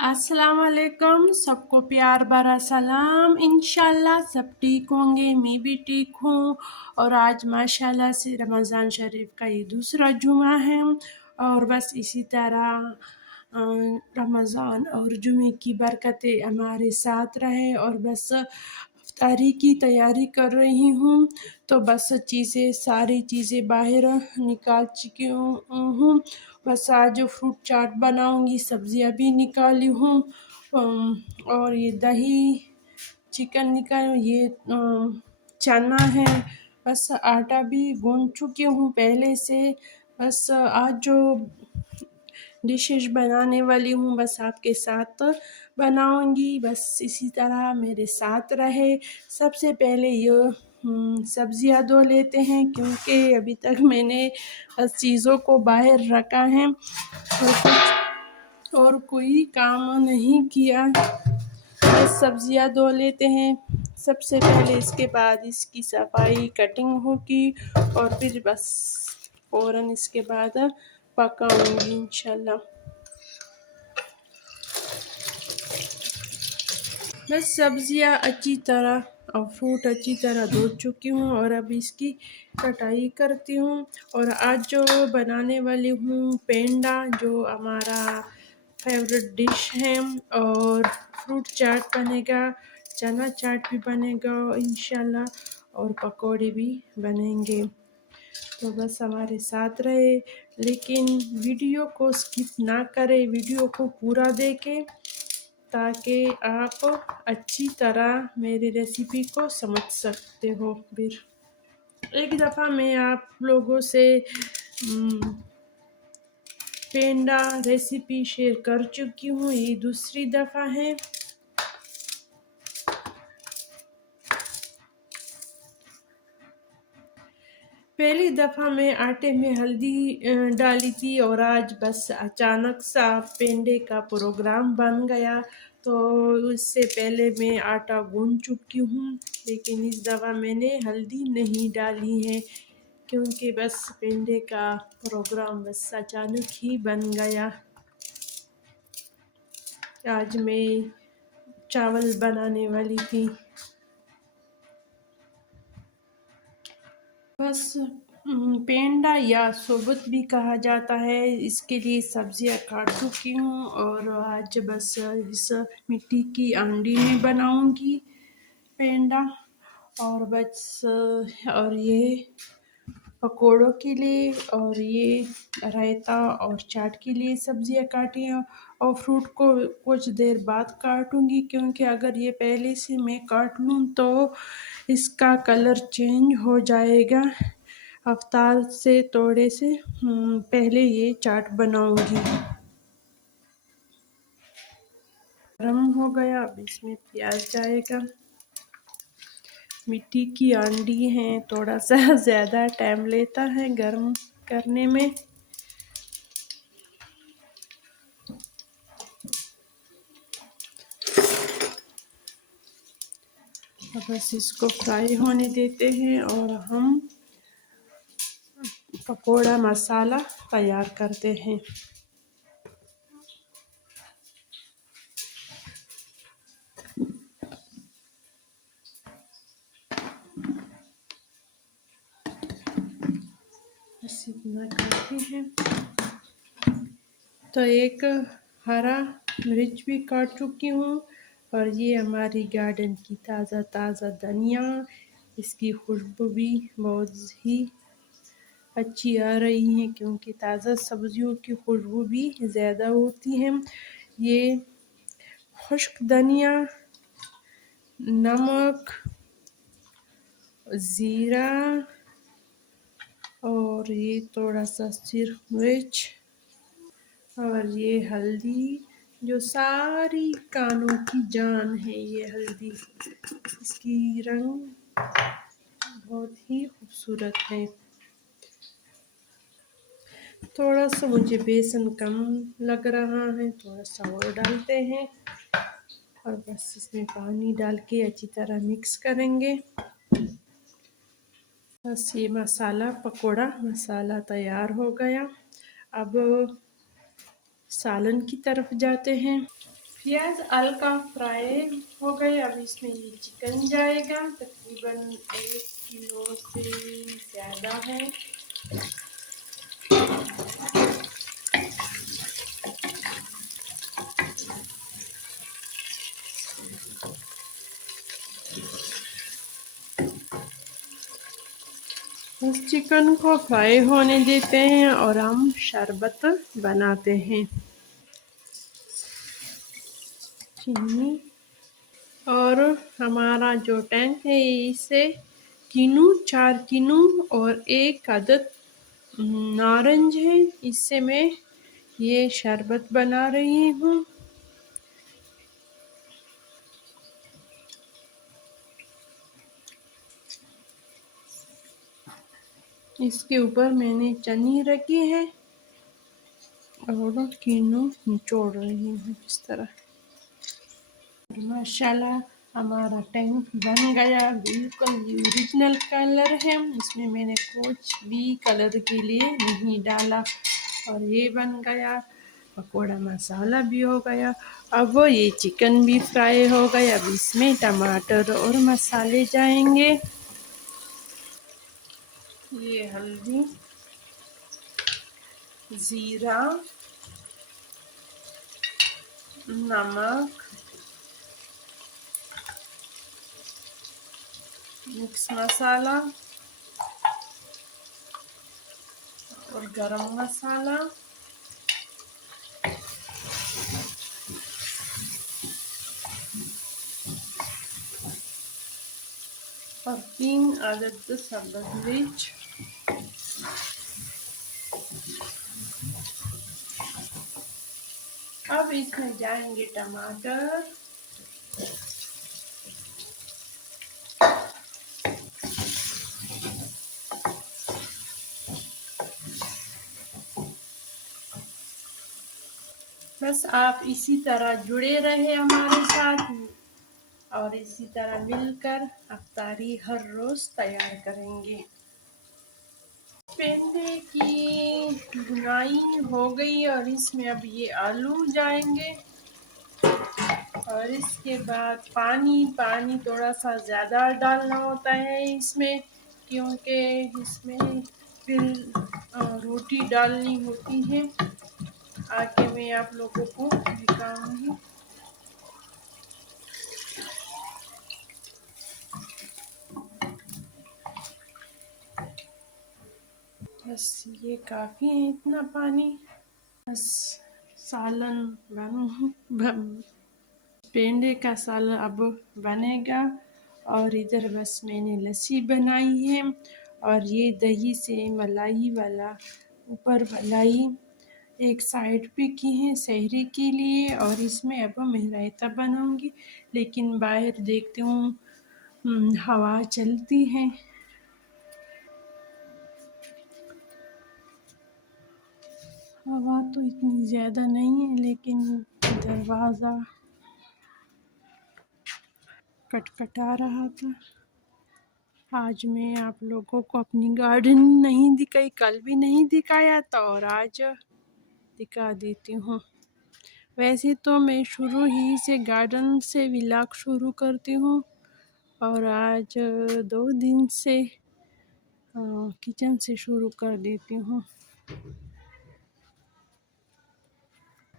अस्सलाम वालेकुम, सबको प्यार भरा सलाम। इंशाल्लाह सब ठीक होंगे, मैं भी ठीक हूँ। और आज माशाल्लाह से रमज़ान शरीफ का ये दूसरा जुमा है और बस इसी तरह रमज़ान और जुमे की बरकतें हमारे साथ रहे। और बस इफ्तारी की तैयारी कर रही हूँ, तो बस सारी चीज़ें बाहर निकाल चुकी हूँ। बस आज फ्रूट चाट बनाऊंगी, सब्जियां भी निकाली हूँ। और ये दही चिकन निकाल, ये चना है। बस आटा भी गूंद चुकी हूँ पहले से। बस आज जो डिशेज बनाने वाली हूँ बस आपके साथ बनाऊंगी, बस इसी तरह मेरे साथ रहे। सबसे पहले ये सब्जियां धो लेते हैं, क्योंकि अभी तक मैंने बस चीज़ों को बाहर रखा है और कोई काम नहीं किया। बस सब्जियां धो लेते हैं सबसे पहले, इसके बाद इसकी सफाई कटिंग होगी और फिर बस फ़ौरन इसके बाद पकाऊंगी इंशाल्लाह। बस सब्जियां अच्छी तरह और फ्रूट अच्छी तरह धो चुकी हूँ और अब इसकी कटाई करती हूँ। और आज जो बनाने वाली हूँ पेंडा, जो हमारा फेवरेट डिश है। और फ्रूट चाट बनेगा, चना चाट भी बनेगा इंशाल्लाह, और पकोड़े भी बनेंगे। तो बस हमारे साथ रहे, लेकिन वीडियो को स्किप ना करें, वीडियो को पूरा देखें, ताकि आप अच्छी तरह मेरी रेसिपी को समझ सकते हो। फिर एक दफ़ा मैं आप लोगों से पेंडा रेसिपी शेयर कर चुकी हूँ, ये दूसरी दफ़ा है। पहली दफ़ा मैं आटे में हल्दी डाली थी और आज बस अचानक सा पेंडे का प्रोग्राम बन गया, तो उससे पहले मैं आटा गूंद चुकी हूँ। लेकिन इस दफ़ा मैंने हल्दी नहीं डाली है, क्योंकि बस पेंडे का प्रोग्राम बस अचानक ही बन गया। आज मैं चावल बनाने वाली थी। बस पेंडा या सोबत भी कहा जाता है, इसके लिए सब्जियां काट चुकी हूँ और आज बस इस मिट्टी की अंडी में बनाऊंगी पेंडा। और बस और ये पकोड़ों के लिए और ये रायता और चाट के लिए सब्जियां काटी हैं। और फ्रूट को कुछ देर बाद काटूंगी, क्योंकि अगर ये पहले से मैं काट लूँ तो इसका कलर चेंज हो जाएगा। अवतार से थोड़े से पहले ये चाट बनाऊंगी। गरम हो गया, अब इसमें प्याज जाएगा। मिट्टी की अंडी है, थोड़ा सा ज़्यादा टाइम लेता है गर्म करने में। बस इसको फ्राई होने देते हैं और हम पकोड़ा मसाला तैयार करते हैं। बस इतना करते हैं। तो एक हरा मिर्च भी काट चुकी हूँ और ये हमारी गार्डन की ताज़ा ताज़ा धनिया, इसकी खुशबू भी बहुत ही अच्छी आ रही है, क्योंकि ताज़ा सब्जियों की खुशबू भी ज़्यादा होती है। ये खुश्क धनिया, नमक, ज़ीरा और ये थोड़ा सा सिर्फ मिर्च और ये हल्दी, जो सारी कानों की जान है ये हल्दी। इसकी रंग बहुत ही खूबसूरत है। थोड़ा सा मुझे बेसन कम लग रहा है, थोड़ा सा और डालते हैं और बस इसमें पानी डाल के अच्छी तरह मिक्स करेंगे। बस ये मसाला, पकोड़ा मसाला तैयार हो गया। अब सालन की तरफ जाते हैं। प्याज हल्का फ्राई हो गए। अब इसमें ये चिकन जाएगा, तकरीबन 1 किलो से ज़्यादा है। बस चिकन को फ्राई होने देते हैं और हम शरबत बनाते हैं। चीनी और हमारा जो टैंक है इसे किनू 4 किनू और 1 अदद नारंज है, इससे मैं ये शरबत बना रही हूँ। इसके ऊपर मैंने चनी रखी है और किनू निचोड़ रही हूँ इस तरह। माशाल्लाह हमारा टैंक बन गया, बिल्कुल ओरिजिनल कलर है, इसमें मैंने कुछ भी कलर के लिए नहीं डाला और ये बन गया। पकौड़ा मसाला भी हो गया। अब ये चिकन भी फ्राई हो गया। अब इसमें टमाटर और मसाले जाएंगे। ये हल्दी, ज़ीरा, नमक, मिक्स मसाला और गरम मसाला। और 3 अदद सब्ज़ मिर्च। अब इसमें जाएंगे टमाटर, बस आप इसी तरह जुड़े रहे हमारे साथ और इसी तरह मिलकर अफ्तारी हर रोज़ तैयार करेंगे। पेंदे की बुनाई हो गई और इसमें अब ये आलू जाएंगे और इसके बाद पानी थोड़ा सा ज़्यादा डालना होता है इसमें, क्योंकि इसमें फिर रोटी डालनी होती है। आगे मैं आप लोगों को दिखाऊंगी। बस ये काफ़ी है इतना पानी। बस सालन बन पेंडे का सालन अब बनेगा। और इधर बस मैंने लस्सी बनाई है और ये दही से मलाई वाला ऊपर मलाई एक साइड पे की है सहरी के लिए। और इसमें अब मैं रायता बनाऊंगी, लेकिन बाहर देखती हूँ हवा चलती है। हवा तो इतनी ज़्यादा नहीं है, लेकिन दरवाज़ा खटखटा रहा था। आज मैं आप लोगों को अपनी गार्डन नहीं दिखाई, कल भी नहीं दिखाया था और आज दिखा देती हूँ। वैसे तो मैं शुरू ही से गार्डन से व्लॉग शुरू करती हूँ और आज 2 दिन से किचन से शुरू कर देती हूँ।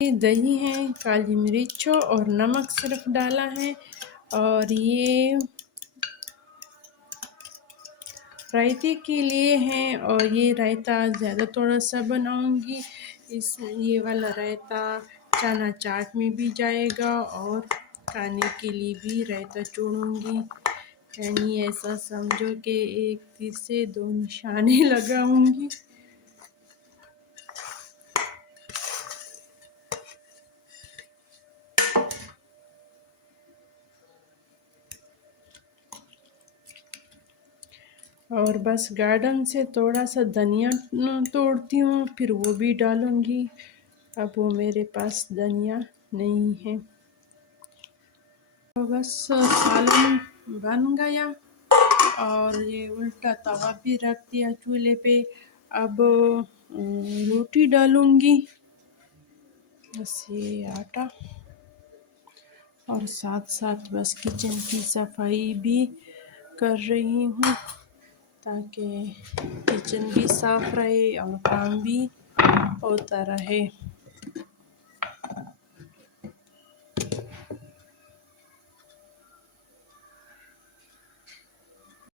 ये दही है, काली मिर्च और नमक सिर्फ डाला है। और ये रायते के लिए है और ये रायता ज़्यादा थोड़ा सा बनाऊंगी। इस ये वाला रायता चना चाट में भी जाएगा और खाने के लिए भी रायता छोड़ूंगी। यानी ऐसा समझो कि एक तीर से 2 निशाने लगाऊंगी। और बस गार्डन से थोड़ा सा धनिया तोड़ती हूँ, फिर वो भी डालूंगी। अब वो मेरे पास धनिया नहीं है। तो बस सालन बन गया और ये उल्टा तवा भी रख दिया चूल्हे पे। अब रोटी डालूंगी। बस ये आटा और साथ साथ बस किचन की सफाई भी कर रही हूँ ताकि किचन भी साफ रहे और काम भी होता रहे।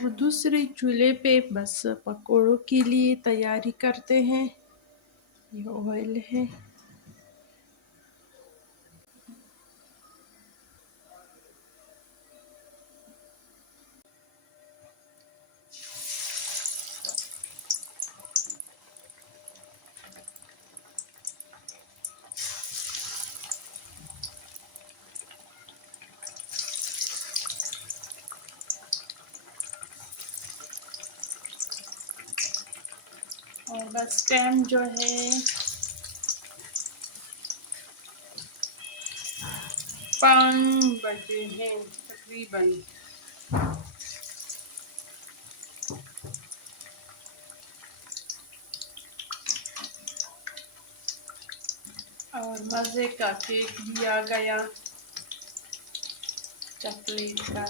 और दूसरे चूल्हे पे बस पकौड़ों के लिए तैयारी करते हैं। ये ऑयल है। और बस टाइम जो है 5 बजे हैं तकरीबन। और मज़े का केक भी आ गया, चॉकलेट का।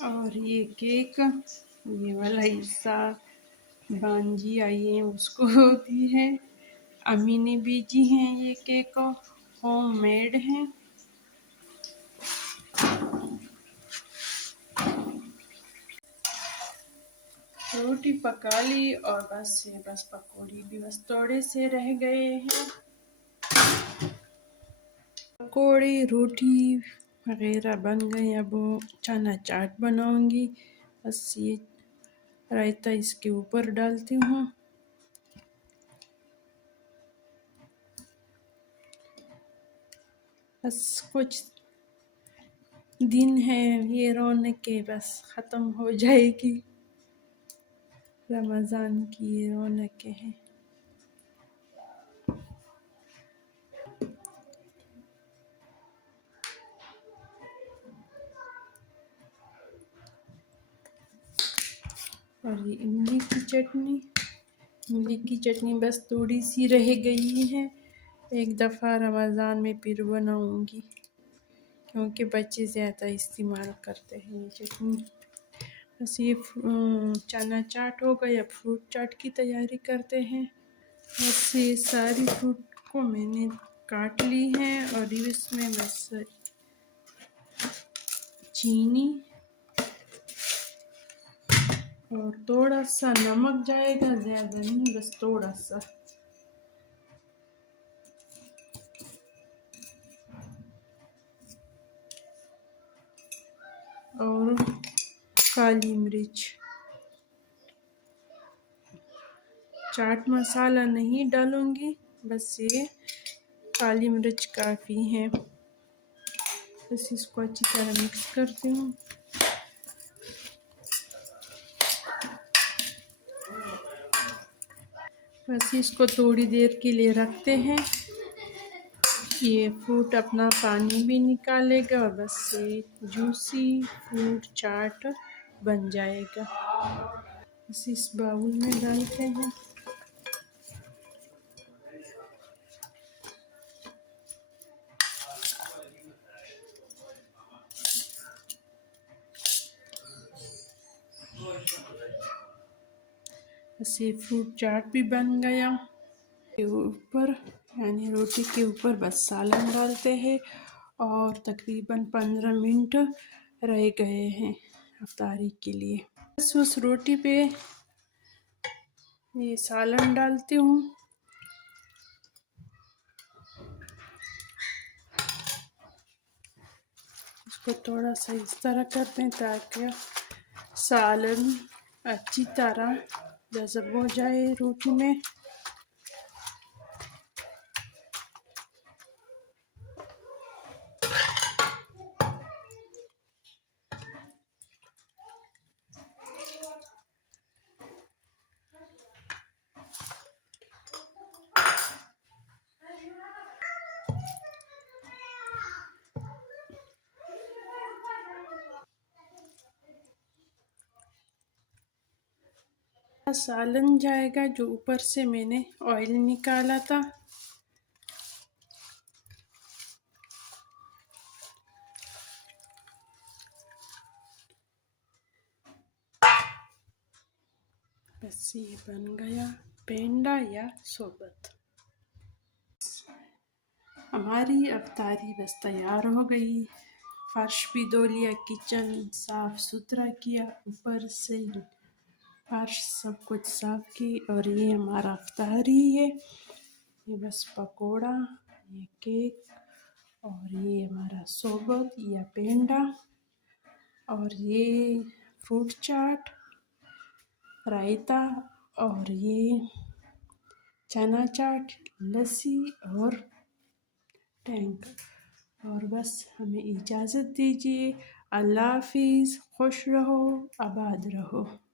और ये केक, ये वाला हिस्सा बांजी आई है उसको दी है। अम्मी ने भेजी हैं ये केक, होम मेड है। रोटी पका ली और बस पकौड़ी भी बस थोड़े से रह गए हैं। पकौड़ी रोटी वगैरह बन गई। अब चना चाट बनाऊंगी। बस ये रायता इसके ऊपर डालती हूँ। बस कुछ दिन है, ये रौनकें बस ख़त्म हो जाएगी। रमज़ान की ये रौनकें हैं। और ये इमली की चटनी बस थोड़ी सी रह गई है। एक दफ़ा रमज़ान में फिर बनाऊंगी क्योंकि बच्चे ज़्यादा इस्तेमाल करते हैं ये चटनी। बस ये चना चाट हो गया। अब फ्रूट चाट की तैयारी करते हैं। बस ये सारी फ्रूट को मैंने काट ली है और इसमें बस चीनी और थोड़ा सा नमक जाएगा, ज़्यादा नहीं, बस थोड़ा सा। और काली मिर्च। चाट मसाला नहीं डालूंगी, बस ये काली मिर्च काफ़ी है। बस इसको अच्छी तरह मिक्स करती हूँ। बस इसको थोड़ी देर के लिए रखते हैं। ये फ्रूट अपना पानी भी निकालेगा और बस ये जूसी फ्रूट चाट बन जाएगा। बस इस बाउल में डालते हैं। बस ये फ्रूट चाट भी बन गया। के ऊपर यानी रोटी के ऊपर बस सालन डालते हैं और तकरीबन 15 मिनट रह गए हैं अफ्तारी के लिए। बस उस रोटी पे ये सालन डालती हूँ। इसको थोड़ा सा इस तरह करते हैं ताकि सालन अच्छी तरह जज़ब हो जाए रोटी में। सालन जाएगा जो ऊपर से मैंने ऑयल निकाला था। बस ये बन गया पेंडा या सोबत। हमारी अफ्तारी बस तैयार हो गई। फर्श भी धो लिया, किचन साफ सुथरा किया, ऊपर से फर्श सब कुछ साफ की। और ये हमारा अफ्तारी है। ये बस पकोड़ा, ये केक और ये हमारा सोबत या पेंडा और ये फ्रूट चाट, रायता और ये चना चाट, लस्सी और टैंक। और बस हमें इजाज़त दीजिए। अल्लाह हाफिज़। खुश रहो, आबाद रहो।